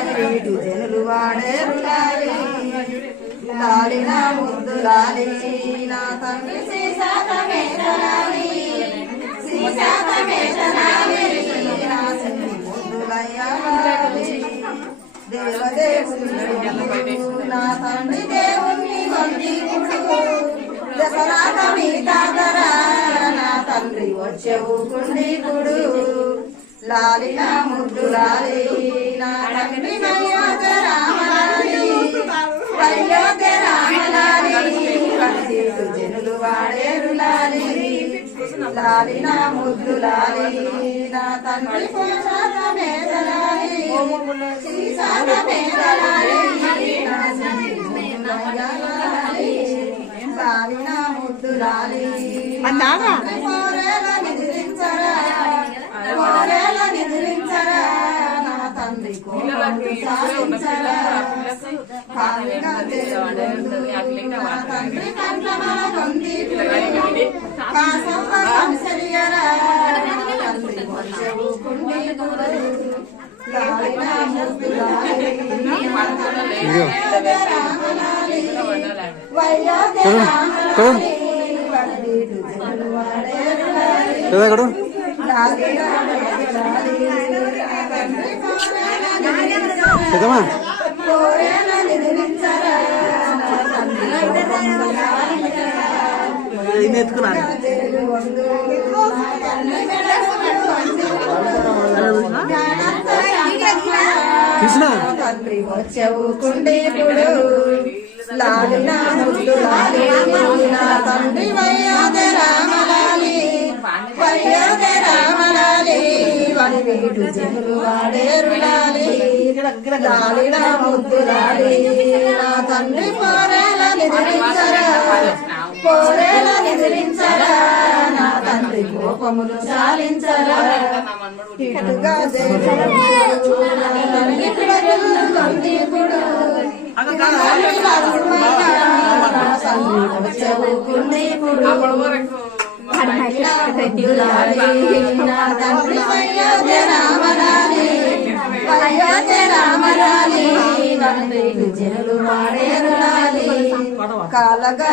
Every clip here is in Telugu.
వరివీటు జనులు వాడేరు లాలి లాలి నా ముద్దు లాలి. నా తండ్రి సీసాత మేఘలాలి సీసాత మేఘలాలి నా సిన్ని ముద్దులయ్యాలి దేవదేవుడు నా తండ్రి దేవుణ్ణి వందికుడు దసరాత మీ తాతరా నా తండ్రి వచ్చేవు కుండీకుడు గుడు నా ముద్దు లాలి రామలాలి రామలాలి జనులు వాడేరు లాలి. లాలి ముద్దు లాలి నా తండ్రి పోషాక మేదలాలి సీసాక మేదలాలి లాలి నా ముద్దు లాలి. కోరు సాధించరా కాలిగా దేవుడు నా తండ్రి కంఠమల పొంది కాసమ్మ కంసరియరా నా తండ్రి ఎత్తుకున్నాను లాలి నా ముద్దు లాలి నా తండ్రి వయ్యాదే రామలాలి వయ్యాదే రామలాలి వడి వీటు జనులు వాడేరు లాలి తండ్రి పోరేల నిద్రించరా పోరేల నిద్రించరా నా తండ్రి కోపములు చాలించరా ఇటుగా దేవుడు నా తండ్రి పిడకలు కొందీపుడు జనులు వాడేరు లాలి కాలగా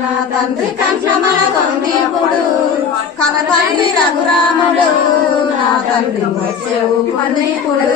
నా తండ్రి కంఠమల కొందీపుడు కలగండి రఘురాముడు నా తండ్రి వచ్చేవు కొందీపుడు